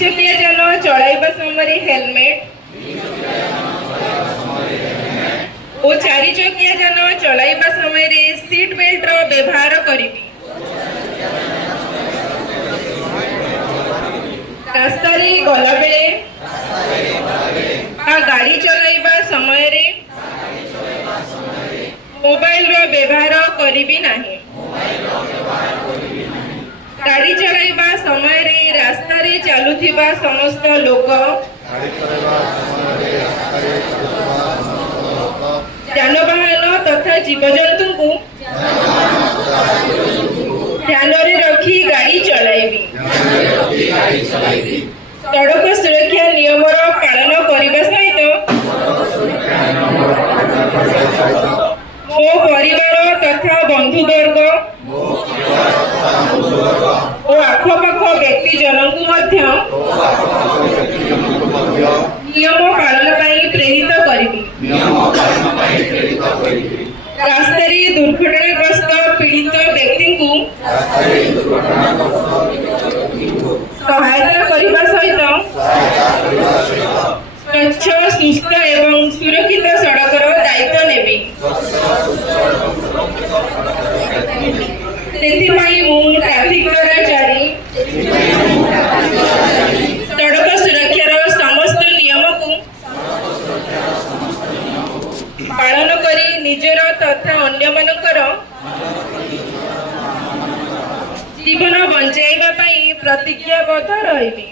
चकिया जान चलाइबा समय हेलमेट और 4 चकिया जान चलाइबा समय सीट बेल्ट रो व्यवहार करिबी। रास्ता रे गला बेले गाड़ी चलाइबा समय मोबाइल रो व्यवहार करिबी नाही। गाड़ी चलाइबा समय रास्ता रे चलुथिबा समस्त लोक जानवाहन तथा जीवजंतु को ध्यान रखी गाड़ी चलाइबी। सड़क सुरक्षा नियम पालन करने सहित मो परिवार तथा बंधुवर्ग और आखपाख व्यक्ति जनक नियम पालन प्रेरित करी। रास्ता दुर्घटनाग्रस्त पीड़ित व्यक्ति को सहायता करने सहित स्वच्छ सुस्थ एवं सुरक्षित सड़कर दायित्व नेबी। ट्रैफिक कर्मचारी सड़क सुरक्षार समस्त नियम को पालन करी निजर तथा अन्य मानकर जीवन बंचाइबा पई प्रतिज्ञाबद्ध रहिबी।